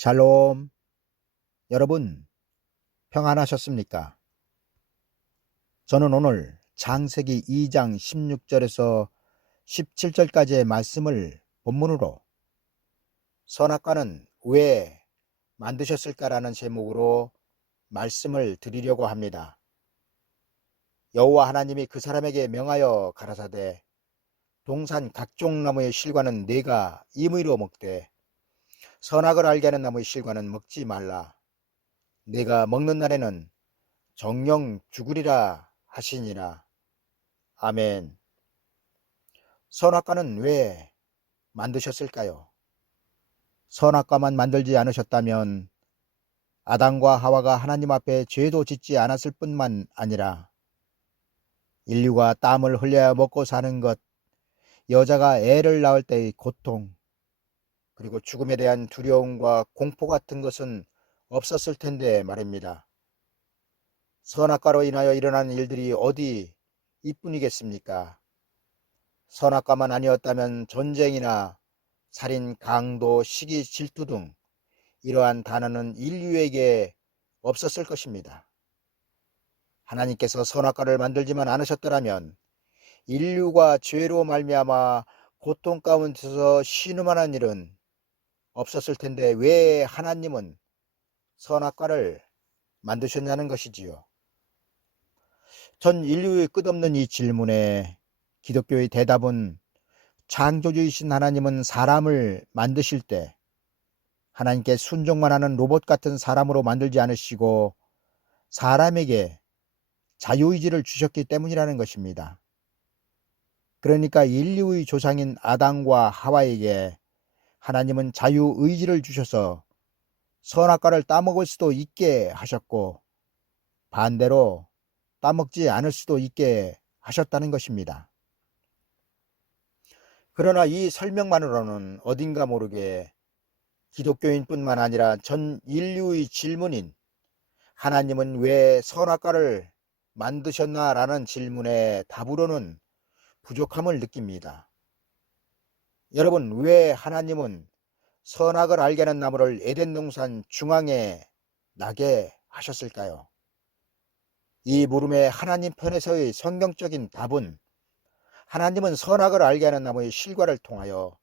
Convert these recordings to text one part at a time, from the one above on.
샬롬. 여러분 평안하셨습니까? 저는 오늘 창세기 2장 16절에서 17절까지의 말씀을 본문으로 선악과는 왜 만드셨을까라는 제목으로 말씀을 드리려고 합니다. 여호와 하나님이 그 사람에게 명하여 가라사대 동산 각종 나무의 실과는 네가 임의로 먹되 선악을 알게 하는 나무의 실과는 먹지 말라. 네가 먹는 날에는 정령 죽으리라 하시니라. 아멘. 선악과는 왜 만드셨을까요? 선악과만 만들지 않으셨다면 아담과 하와가 하나님 앞에 죄도 짓지 않았을 뿐만 아니라 인류가 땀을 흘려야 먹고 사는 것, 여자가 애를 낳을 때의 고통, 그리고 죽음에 대한 두려움과 공포 같은 것은 없었을 텐데 말입니다. 선악과로 인하여 일어나는 일들이 어디 이뿐이겠습니까? 선악과만 아니었다면 전쟁이나 살인, 강도, 시기, 질투 등 이러한 단어는 인류에게 없었을 것입니다. 하나님께서 선악과를 만들지만 않으셨더라면 인류가 죄로 말미암아 고통 가운데서 신음하는 일은 없었을 텐데 왜 하나님은 선악과를 만드셨냐는 것이지요. 전 인류의 끝없는 이 질문에 기독교의 대답은 창조주이신 하나님은 사람을 만드실 때 하나님께 순종만 하는 로봇 같은 사람으로 만들지 않으시고 사람에게 자유의지를 주셨기 때문이라는 것입니다. 그러니까 인류의 조상인 아담과 하와에게 하나님은 자유의지를 주셔서 선악과를 따먹을 수도 있게 하셨고 반대로 따먹지 않을 수도 있게 하셨다는 것입니다. 그러나 이 설명만으로는 어딘가 모르게 기독교인뿐만 아니라 전 인류의 질문인 하나님은 왜 선악과를 만드셨나라는 질문의 답으로는 부족함을 느낍니다. 여러분, 왜 하나님은 선악을 알게 하는 나무를 에덴 동산 중앙에 나게 하셨을까요? 이 물음에 하나님 편에서의 성경적인 답은 하나님은 선악을 알게 하는 나무의 실과를 통하여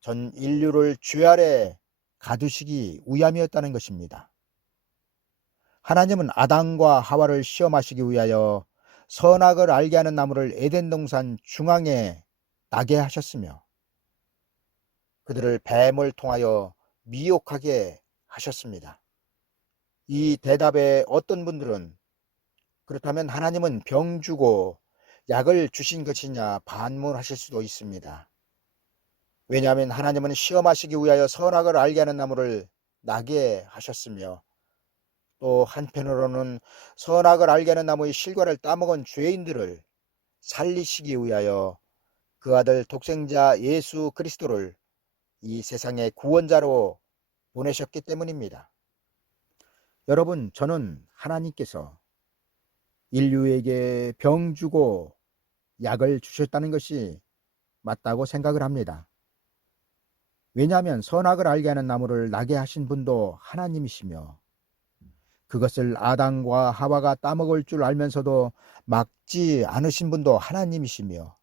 전 인류를 죄 아래 가두시기 위함이었다는 것입니다. 하나님은 아담과 하와를 시험하시기 위하여 선악을 알게 하는 나무를 에덴 동산 중앙에 나게 하셨으며 그들을 뱀을 통하여 미혹하게 하셨습니다. 이 대답에 어떤 분들은 그렇다면 하나님은 병 주고 약을 주신 것이냐 반문하실 수도 있습니다. 왜냐하면 하나님은 시험하시기 위하여 선악을 알게 하는 나무를 나게 하셨으며 또 한편으로는 선악을 알게 하는 나무의 실과를 따먹은 죄인들을 살리시기 위하여 그 아들 독생자 예수 그리스도를 이 세상의 구원자로 보내셨기 때문입니다. 여러분, 저는 하나님께서 인류에게 병 주고 약을 주셨다는 것이 맞다고 생각을 합니다. 왜냐하면 선악을 알게 하는 나무를 나게 하신 분도 하나님이시며 그것을 아담과 하와가 따먹을 줄 알면서도 막지 않으신 분도 하나님이시며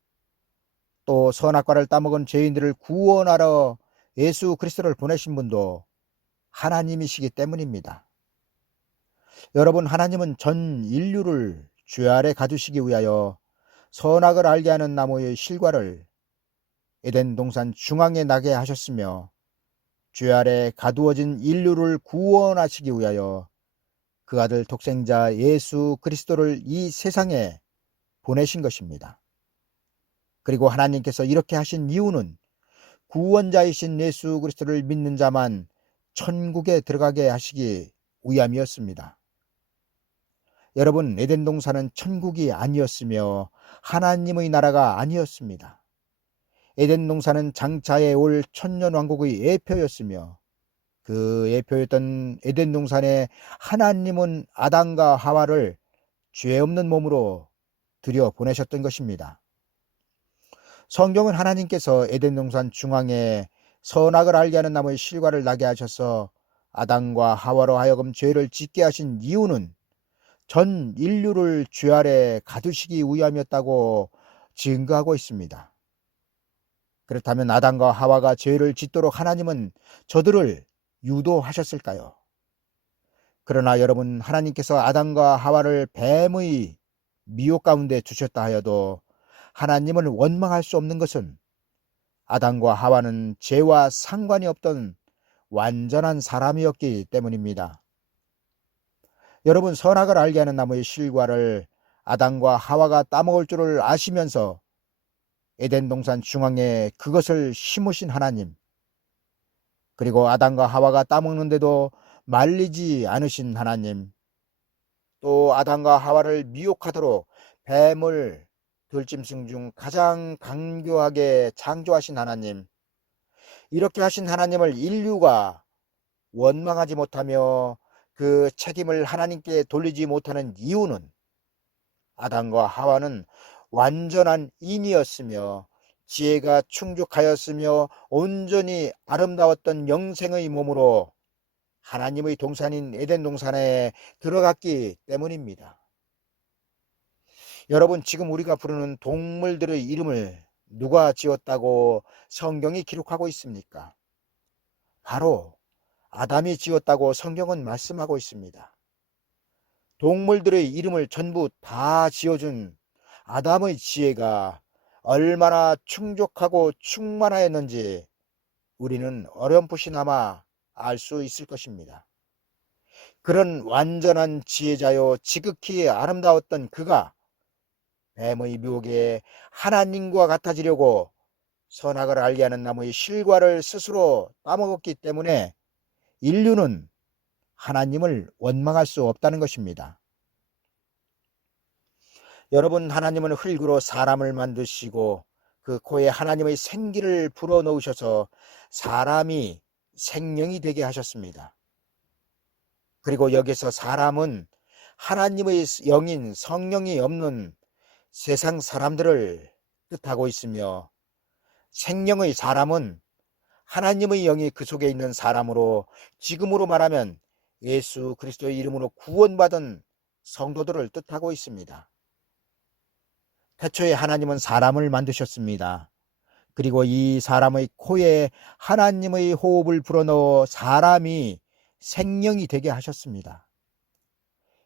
또 선악과를 따먹은 죄인들을 구원하러 예수 그리스도를 보내신 분도 하나님이시기 때문입니다. 여러분, 하나님은 전 인류를 죄 아래 가두시기 위하여 선악을 알게 하는 나무의 실과를 에덴 동산 중앙에 나게 하셨으며 죄 아래 가두어진 인류를 구원하시기 위하여 그 아들 독생자 예수 그리스도를 이 세상에 보내신 것입니다. 그리고 하나님께서 이렇게 하신 이유는 구원자이신 예수 그리스도를 믿는 자만 천국에 들어가게 하시기 위함이었습니다. 여러분, 에덴 동산은 천국이 아니었으며 하나님의 나라가 아니었습니다. 에덴 동산은 장차에 올 천년왕국의 예표였으며 그 예표였던 에덴 동산에 하나님은 아담과 하와를 죄 없는 몸으로 들여 보내셨던 것입니다. 성경은 하나님께서 에덴 동산 중앙에 선악을 알게 하는 나무의 실과를 나게 하셔서 아담과 하와로 하여금 죄를 짓게 하신 이유는 전 인류를 죄 아래 가두시기 위함이었다고 증거하고 있습니다. 그렇다면 아담과 하와가 죄를 짓도록 하나님은 저들을 유도하셨을까요? 그러나 여러분, 하나님께서 아담과 하와를 뱀의 미혹 가운데 두셨다 하여도 하나님을 원망할 수 없는 것은 아담과 하와는 죄와 상관이 없던 완전한 사람이었기 때문입니다. 여러분, 선악을 알게 하는 나무의 실과를 아담과 하와가 따먹을 줄을 아시면서 에덴 동산 중앙에 그것을 심으신 하나님, 그리고 아담과 하와가 따먹는데도 말리지 않으신 하나님, 또 아담과 하와를 미혹하도록 뱀을 들짐승 중 가장 강교하게 창조하신 하나님, 이렇게 하신 하나님을 인류가 원망하지 못하며 그 책임을 하나님께 돌리지 못하는 이유는 아담과 하와는 완전한 인이었으며 지혜가 충족하였으며 온전히 아름다웠던 영생의 몸으로 하나님의 동산인 에덴 동산에 들어갔기 때문입니다. 여러분, 지금 우리가 부르는 동물들의 이름을 누가 지었다고 성경이 기록하고 있습니까? 바로 아담이 지었다고 성경은 말씀하고 있습니다. 동물들의 이름을 전부 다 지어준 아담의 지혜가 얼마나 충족하고 충만하였는지 우리는 어렴풋이나마 알 수 있을 것입니다. 그런 완전한 지혜자요 지극히 아름다웠던 그가 뱀의 묘기에 하나님과 같아지려고 선악을 알게 하는 나무의 실과를 스스로 따먹었기 때문에 인류는 하나님을 원망할 수 없다는 것입니다. 여러분, 하나님은 흙으로 사람을 만드시고 그 코에 하나님의 생기를 불어넣으셔서 사람이 생명이 되게 하셨습니다. 그리고 여기서 사람은 하나님의 영인 성령이 없는 세상 사람들을 뜻하고 있으며, 생명의 사람은 하나님의 영이 그 속에 있는 사람으로 지금으로 말하면 예수 그리스도의 이름으로 구원받은 성도들을 뜻하고 있습니다. 태초에 하나님은 사람을 만드셨습니다. 그리고 이 사람의 코에 하나님의 호흡을 불어넣어 사람이 생명이 되게 하셨습니다.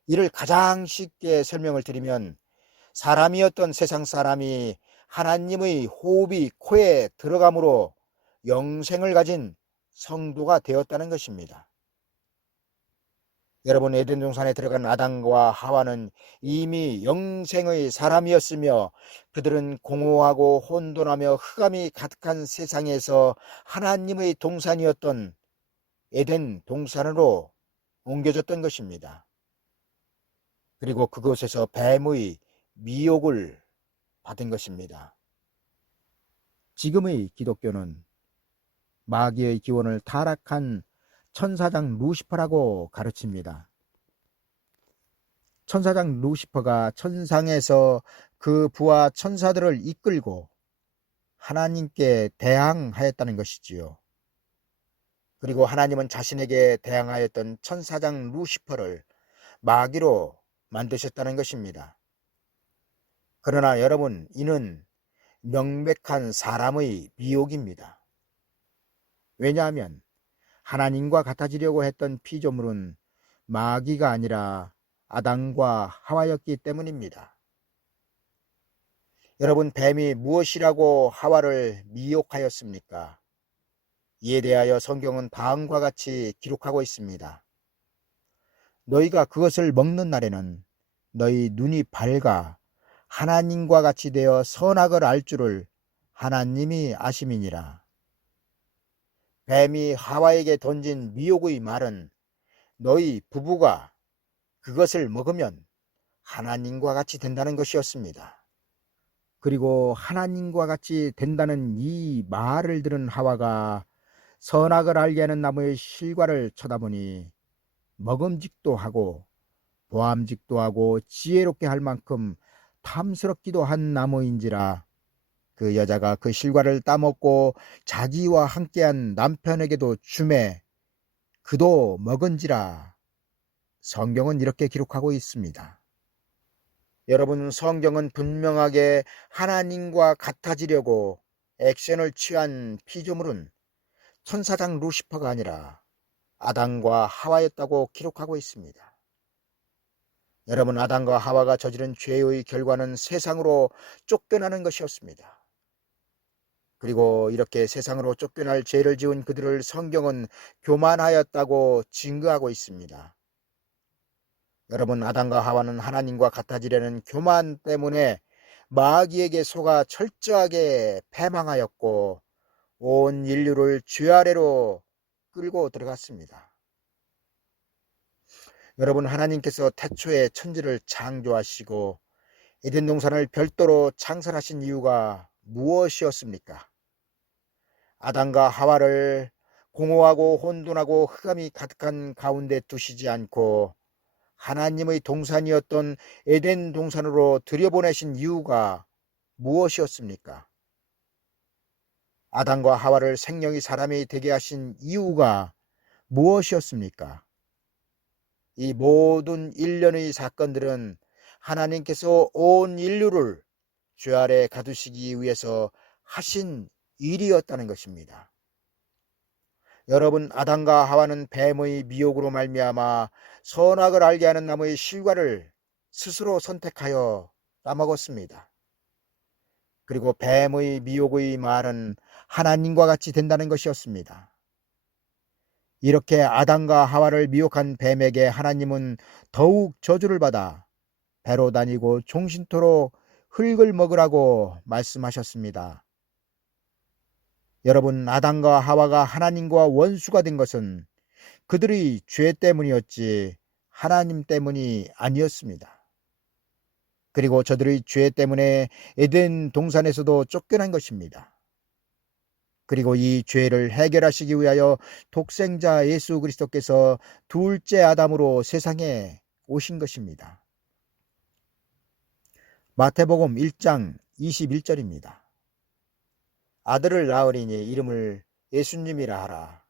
이를 가장 쉽게 설명을 드리면 사람이었던 세상 사람이 하나님의 호흡이 코에 들어감으로 영생을 가진 성도가 되었다는 것입니다. 여러분, 에덴 동산에 들어간 아담과 하와는 이미 영생의 사람이었으며 그들은 공허하고 혼돈하며 흑암이 가득한 세상에서 하나님의 동산이었던 에덴 동산으로 옮겨졌던 것입니다. 그리고 그곳에서 뱀의 미혹을 받은 것입니다. 지금의 기독교는 마귀의 기원을 타락한 천사장 루시퍼라고 가르칩니다. 천사장 루시퍼가 천상에서 그 부하 천사들을 이끌고 하나님께 대항하였다는 것이지요. 그리고 하나님은 자신에게 대항하였던 천사장 루시퍼를 마귀로 만드셨다는 것입니다. 그러나 여러분, 이는 명백한 사람의 미혹입니다. 왜냐하면 하나님과 같아지려고 했던 피조물은 마귀가 아니라 아담과 하와였기 때문입니다. 여러분, 뱀이 무엇이라고 하와를 미혹하였습니까? 이에 대하여 성경은 다음과 같이 기록하고 있습니다. 너희가 그것을 먹는 날에는 너희 눈이 밝아 하나님과 같이 되어 선악을 알 줄을 하나님이 아심이니라. 뱀이 하와에게 던진 미혹의 말은 너희 부부가 그것을 먹으면 하나님과 같이 된다는 것이었습니다. 그리고 하나님과 같이 된다는 이 말을 들은 하와가 선악을 알게 하는 나무의 실과를 쳐다보니 먹음직도 하고 보암직도 하고 지혜롭게 할 만큼 탐스럽기도 한 나무인지라 그 여자가 그 실과를 따먹고 자기와 함께한 남편에게도 주매 그도 먹은지라. 성경은 이렇게 기록하고 있습니다. 여러분, 성경은 분명하게 하나님과 같아지려고 액션을 취한 피조물은 천사장 루시퍼가 아니라 아담과 하와였다고 기록하고 있습니다. 여러분, 아담과 하와가 저지른 죄의 결과는 세상으로 쫓겨나는 것이었습니다. 그리고 이렇게 세상으로 쫓겨날 죄를 지은 그들을 성경은 교만하였다고 증거하고 있습니다. 여러분, 아담과 하와는 하나님과 같아지려는 교만 때문에 마귀에게 속아 철저하게 패망하였고 온 인류를 죄 아래로 끌고 들어갔습니다. 여러분, 하나님께서 태초에 천지를 창조하시고 에덴 동산을 별도로 창설하신 이유가 무엇이었습니까? 아담과 하와를 공허하고 혼돈하고 흑암이 가득한 가운데 두시지 않고 하나님의 동산이었던 에덴 동산으로 들여보내신 이유가 무엇이었습니까? 아담과 하와를 생명의 사람이 되게 하신 이유가 무엇이었습니까? 이 모든 일련의 사건들은 하나님께서 온 인류를 죄 아래 가두시기 위해서 하신 일이었다는 것입니다. 여러분, 아담과 하와는 뱀의 미혹으로 말미암아 선악을 알게 하는 나무의 실과를 스스로 선택하여 따먹었습니다. 그리고 뱀의 미혹의 말은 하나님과 같이 된다는 것이었습니다. 이렇게 아담과 하와를 미혹한 뱀에게 하나님은 더욱 저주를 받아 배로 다니고 종신토록 흙을 먹으라고 말씀하셨습니다. 여러분, 아담과 하와가 하나님과 원수가 된 것은 그들의 죄 때문이었지 하나님 때문이 아니었습니다. 그리고 저들의 죄 때문에 에덴 동산에서도 쫓겨난 것입니다. 그리고 이 죄를 해결하시기 위하여 독생자 예수 그리스도께서 둘째 아담으로 세상에 오신 것입니다. 마태복음 1장 21절입니다. 아들을 낳으리니 이름을 예수님이라 하라.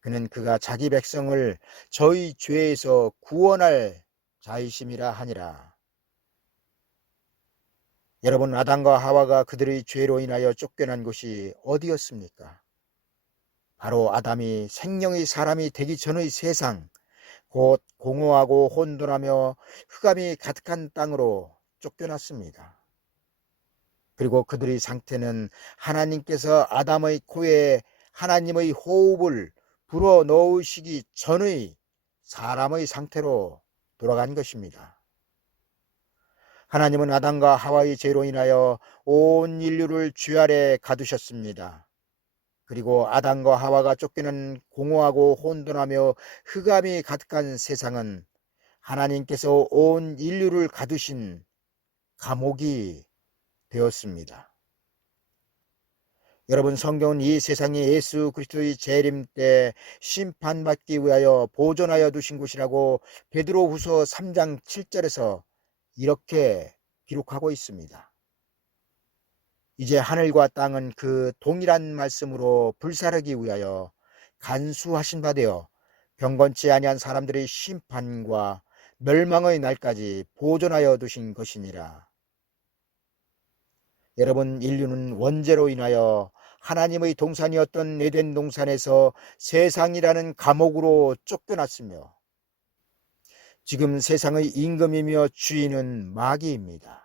그는 그가 자기 백성을 저희 죄에서 구원할 자이심이라 하니라. 여러분, 아담과 하와가 그들의 죄로 인하여 쫓겨난 곳이 어디였습니까? 바로 아담이 생명의 사람이 되기 전의 세상, 곧 공허하고 혼돈하며 흑암이 가득한 땅으로 쫓겨났습니다. 그리고 그들의 상태는 하나님께서 아담의 코에 하나님의 호흡을 불어넣으시기 전의 사람의 상태로 돌아간 것입니다. 하나님은 아담과 하와의 죄로 인하여 온 인류를 죄 아래 가두셨습니다. 그리고 아담과 하와가 쫓기는 공허하고 혼돈하며 흑암이 가득한 세상은 하나님께서 온 인류를 가두신 감옥이 되었습니다. 여러분, 성경은 이 세상이 예수 그리스도의 재림 때 심판받기 위하여 보존하여 두신 곳이라고 베드로후서 3장 7절에서 이렇게 기록하고 있습니다. 이제 하늘과 땅은 그 동일한 말씀으로 불사르기 위하여 간수하신 바 되어 경건치 아니한 사람들의 심판과 멸망의 날까지 보존하여 두신 것이니라. 여러분, 인류는 원죄로 인하여 하나님의 동산이었던 에덴 동산에서 세상이라는 감옥으로 쫓겨났으며 지금 세상의 임금이며 주인은 마귀입니다.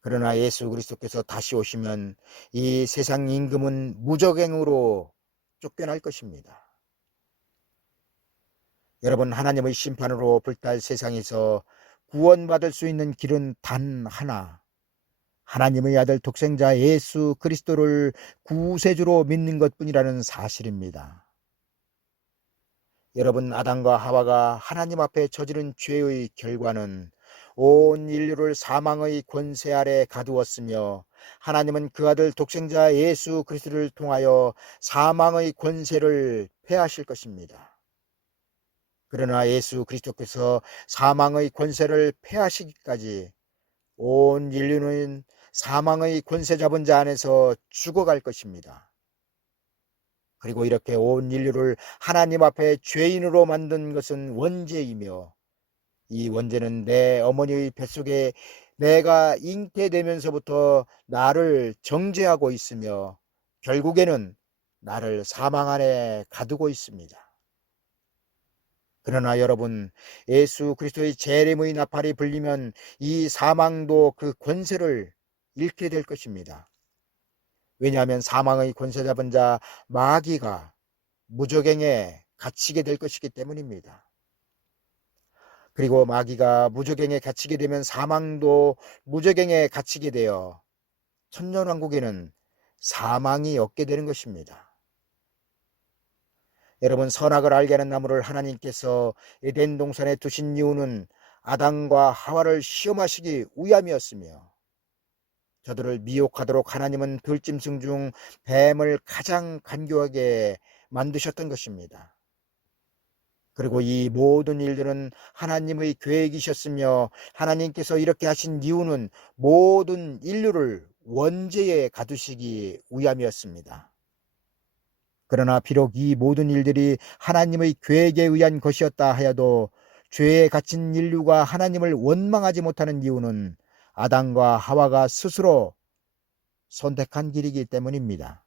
그러나 예수 그리스도께서 다시 오시면 이 세상 임금은 무적행으로 쫓겨날 것입니다. 여러분, 하나님의 심판으로 불탈 세상에서 구원받을 수 있는 길은 단 하나, 하나님의 아들 독생자 예수 그리스도를 구세주로 믿는 것뿐이라는 사실입니다. 여러분, 아담과 하와가 하나님 앞에 저지른 죄의 결과는 온 인류를 사망의 권세 아래 가두었으며 하나님은 그 아들 독생자 예수 그리스도를 통하여 사망의 권세를 폐하실 것입니다. 그러나 예수 그리스도께서 사망의 권세를 폐하시기까지 온 인류는 사망의 권세 잡은 자 안에서 죽어갈 것입니다. 그리고 이렇게 온 인류를 하나님 앞에 죄인으로 만든 것은 원죄이며, 이 원죄는 내 어머니의 뱃속에 내가 잉태되면서부터 나를 정죄하고 있으며 결국에는 나를 사망 안에 가두고 있습니다. 그러나 여러분, 예수 그리스도의 재림의 나팔이 불리면 이 사망도 그 권세를 잃게 될 것입니다. 왜냐하면 사망의 권세 잡은 자 마귀가 무저갱에 갇히게 될 것이기 때문입니다. 그리고 마귀가 무저갱에 갇히게 되면 사망도 무저갱에 갇히게 되어 천년왕국에는 사망이 없게 되는 것입니다. 여러분, 선악을 알게 하는 나무를 하나님께서 에덴 동산에 두신 이유는 아담과 하와를 시험하시기 위함이었으며, 저들을 미혹하도록 하나님은 들짐승 중 뱀을 가장 간교하게 만드셨던 것입니다. 그리고 이 모든 일들은 하나님의 계획이셨으며, 하나님께서 이렇게 하신 이유는 모든 인류를 원죄에 가두시기 위함이었습니다. 그러나 비록 이 모든 일들이 하나님의 계획에 의한 것이었다 하여도 죄에 갇힌 인류가 하나님을 원망하지 못하는 이유는 아담과 하와가 스스로 선택한 길이기 때문입니다.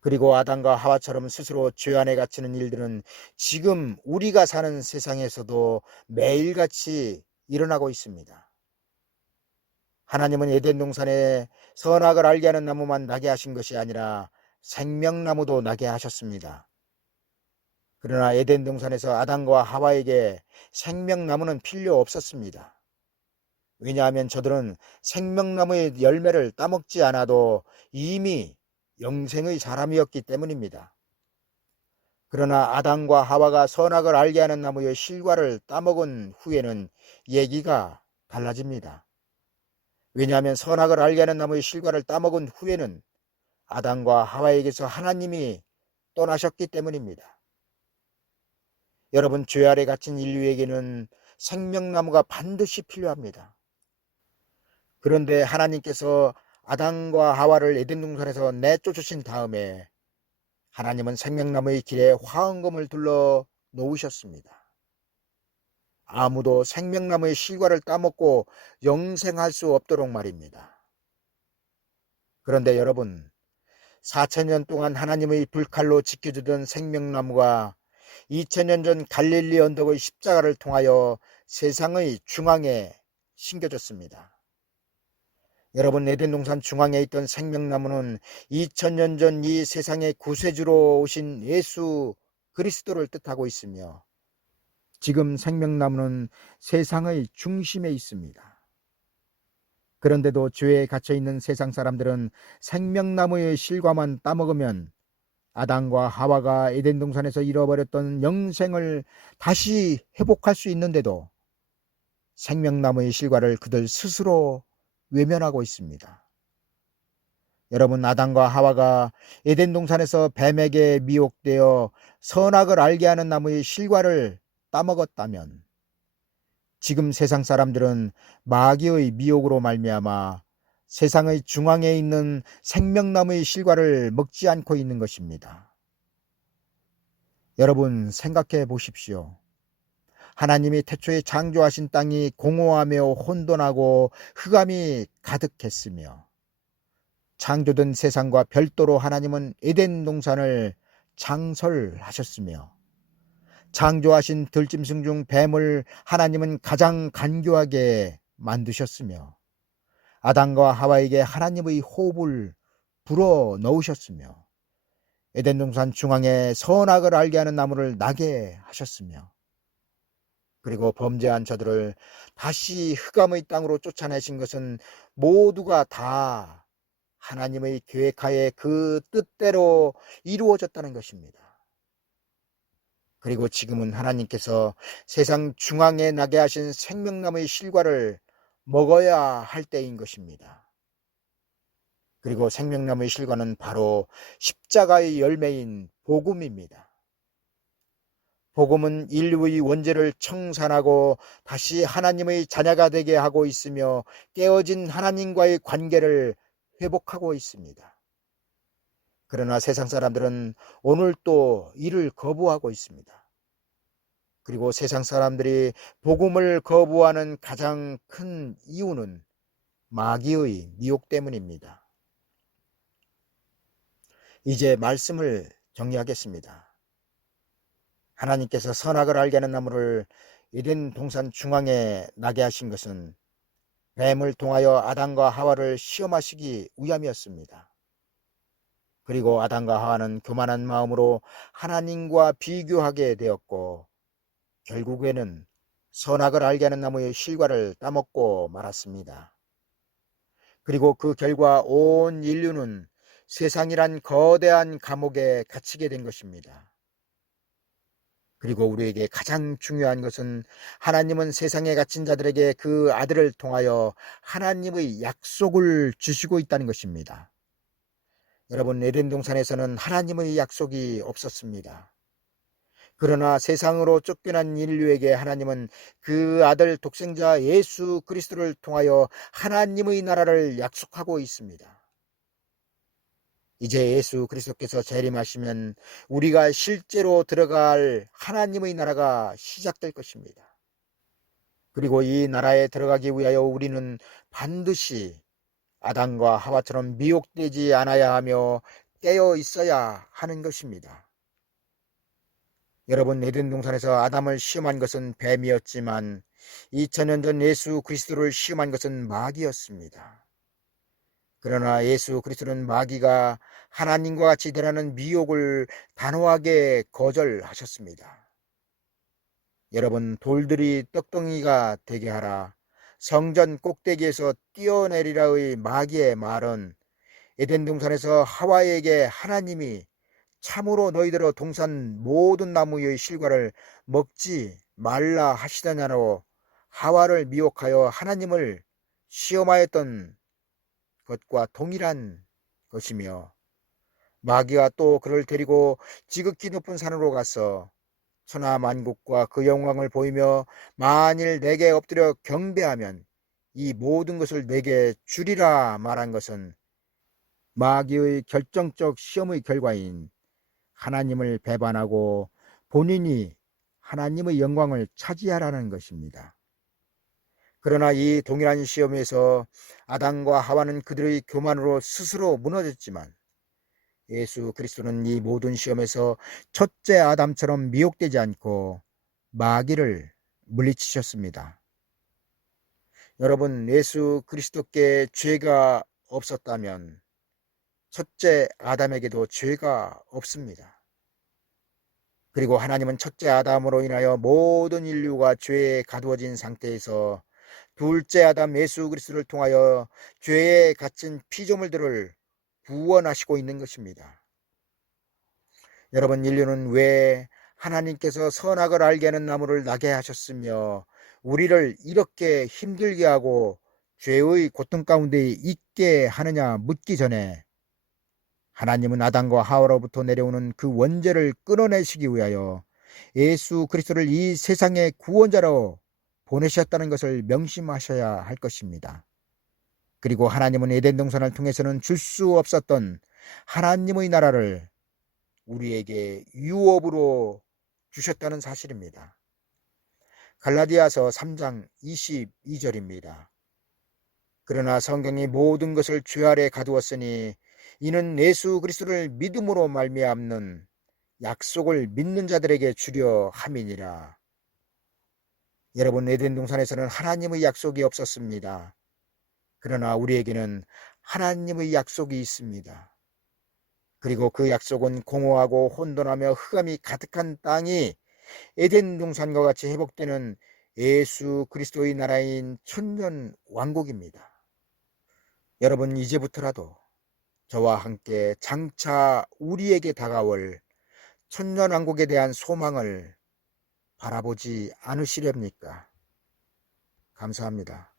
그리고 아담과 하와처럼 스스로 죄 안에 갇히는 일들은 지금 우리가 사는 세상에서도 매일같이 일어나고 있습니다. 하나님은 에덴 동산에 선악을 알게 하는 나무만 나게 하신 것이 아니라 생명나무도 나게 하셨습니다. 그러나 에덴 동산에서 아담과 하와에게 생명나무는 필요 없었습니다. 왜냐하면 저들은 생명나무의 열매를 따먹지 않아도 이미 영생의 사람이었기 때문입니다. 그러나 아담과 하와가 선악을 알게 하는 나무의 실과를 따먹은 후에는 얘기가 달라집니다. 왜냐하면 선악을 알게 하는 나무의 실과를 따먹은 후에는 아담과 하와에게서 하나님이 떠나셨기 때문입니다. 여러분, 죄 아래 갇힌 인류에게는 생명나무가 반드시 필요합니다. 그런데 하나님께서 아담과 하와를 에덴 동산에서 내쫓으신 다음에 하나님은 생명나무의 길에 화응금을 둘러 놓으셨습니다. 아무도 생명나무의 실과를 따먹고 영생할 수 없도록 말입니다. 그런데 여러분, 4,000년 동안 하나님의 불칼로 지켜주던 생명나무가 2,000년 전 갈릴리 언덕의 십자가를 통하여 세상의 중앙에 심겨졌습니다. 여러분, 에덴 동산 중앙에 있던 생명나무는 2,000년 전 이 세상의 구세주로 오신 예수 그리스도를 뜻하고 있으며, 지금 생명나무는 세상의 중심에 있습니다. 그런데도 죄에 갇혀있는 세상 사람들은 생명나무의 실과만 따먹으면 아담과 하와가 에덴 동산에서 잃어버렸던 영생을 다시 회복할 수 있는데도 생명나무의 실과를 그들 스스로 외면하고 있습니다. 여러분, 아담과 하와가 에덴 동산에서 뱀에게 미혹되어 선악을 알게 하는 나무의 실과를 따먹었다면 지금 세상 사람들은 마귀의 미혹으로 말미암아 세상의 중앙에 있는 생명나무의 실과를 먹지 않고 있는 것입니다. 여러분, 생각해 보십시오. 하나님이 태초에 창조하신 땅이 공허하며 혼돈하고 흑암이 가득했으며, 창조된 세상과 별도로 하나님은 에덴 동산을 창설하셨으며, 창조하신 들짐승 중 뱀을 하나님은 가장 간교하게 만드셨으며, 아담과 하와에게 하나님의 호흡을 불어 넣으셨으며, 에덴 동산 중앙에 선악을 알게 하는 나무를 나게 하셨으며, 그리고 범죄한 저들을 다시 흑암의 땅으로 쫓아내신 것은 모두가 다 하나님의 계획하에 그 뜻대로 이루어졌다는 것입니다. 그리고 지금은 하나님께서 세상 중앙에 나게 하신 생명나무의 실과를 먹어야 할 때인 것입니다. 그리고 생명나무의 실과는 바로 십자가의 열매인 복음입니다. 복음은 인류의 원죄를 청산하고 다시 하나님의 자녀가 되게 하고 있으며 깨어진 하나님과의 관계를 회복하고 있습니다. 그러나 세상 사람들은 오늘 또 이를 거부하고 있습니다. 그리고 세상 사람들이 복음을 거부하는 가장 큰 이유는 마귀의 미혹 때문입니다. 이제 말씀을 정리하겠습니다. 하나님께서 선악을 알게 하는 나무를 에덴 동산 중앙에 나게 하신 것은 뱀을 통하여 아담과 하와를 시험하시기 위함이었습니다. 그리고 아담과 하와는 교만한 마음으로 하나님과 비교하게 되었고 결국에는 선악을 알게 하는 나무의 실과를 따먹고 말았습니다. 그리고 그 결과 온 인류는 세상이란 거대한 감옥에 갇히게 된 것입니다. 그리고 우리에게 가장 중요한 것은 하나님은 세상에 갇힌 자들에게 그 아들을 통하여 하나님의 약속을 주시고 있다는 것입니다. 여러분, 에덴 동산에서는 하나님의 약속이 없었습니다. 그러나 세상으로 쫓겨난 인류에게 하나님은 그 아들 독생자 예수 그리스도를 통하여 하나님의 나라를 약속하고 있습니다. 이제 예수 그리스도께서 재림하시면 우리가 실제로 들어갈 하나님의 나라가 시작될 것입니다. 그리고 이 나라에 들어가기 위하여 우리는 반드시 아담과 하와처럼 미혹되지 않아야 하며 깨어 있어야 하는 것입니다. 여러분, 에덴 동산에서 아담을 시험한 것은 뱀이었지만 2000년 전 예수 그리스도를 시험한 것은 마귀였습니다. 그러나 예수 그리스도는 마귀가 하나님과 같이 되라는 미혹을 단호하게 거절하셨습니다. 여러분, 돌들이 떡덩이가 되게 하라, 성전 꼭대기에서 뛰어내리라의 마귀의 말은 에덴 동산에서 하와에게 하나님이 참으로 너희들어 동산 모든 나무의 실과를 먹지 말라 하시더냐로 하와를 미혹하여 하나님을 시험하였던 것과 동일한 것이며, 마귀가 또 그를 데리고 지극히 높은 산으로 가서 천하 만국과 그 영광을 보이며 만일 내게 엎드려 경배하면 이 모든 것을 내게 주리라 말한 것은 마귀의 결정적 시험의 결과인 하나님을 배반하고 본인이 하나님의 영광을 차지하라는 것입니다. 그러나 이 동일한 시험에서 아담과 하와는 그들의 교만으로 스스로 무너졌지만 예수 그리스도는 이 모든 시험에서 첫째 아담처럼 미혹되지 않고 마귀를 물리치셨습니다. 여러분, 예수 그리스도께 죄가 없었다면 첫째 아담에게도 죄가 없습니다. 그리고 하나님은 첫째 아담으로 인하여 모든 인류가 죄에 가두어진 상태에서 둘째 아담 예수 그리스도를 통하여 죄에 갇힌 피조물들을 구원하시고 있는 것입니다. 여러분, 인류는 왜 하나님께서 선악을 알게 하는 나무를 나게 하셨으며 우리를 이렇게 힘들게 하고 죄의 고통 가운데 있게 하느냐 묻기 전에 하나님은 아담과 하와로부터 내려오는 그 원죄를 끊어내시기 위하여 예수 그리스도를 이 세상의 구원자로 보내셨다는 것을 명심하셔야 할 것입니다. 그리고 하나님은 에덴 동산을 통해서는 줄 수 없었던 하나님의 나라를 우리에게 유업으로 주셨다는 사실입니다. 갈라디아서 3장 22절입니다. 그러나 성경이 모든 것을 죄 아래 가두었으니 이는 예수 그리스도를 믿음으로 말미암는 약속을 믿는 자들에게 주려 함이니라. 여러분, 에덴 동산에서는 하나님의 약속이 없었습니다. 그러나 우리에게는 하나님의 약속이 있습니다. 그리고 그 약속은 공허하고 혼돈하며 흑암이 가득한 땅이 에덴 동산과 같이 회복되는 예수 그리스도의 나라인 천년 왕국입니다. 여러분, 이제부터라도 저와 함께 장차 우리에게 다가올 천년 왕국에 대한 소망을 바라보지 않으시렵니까? 감사합니다.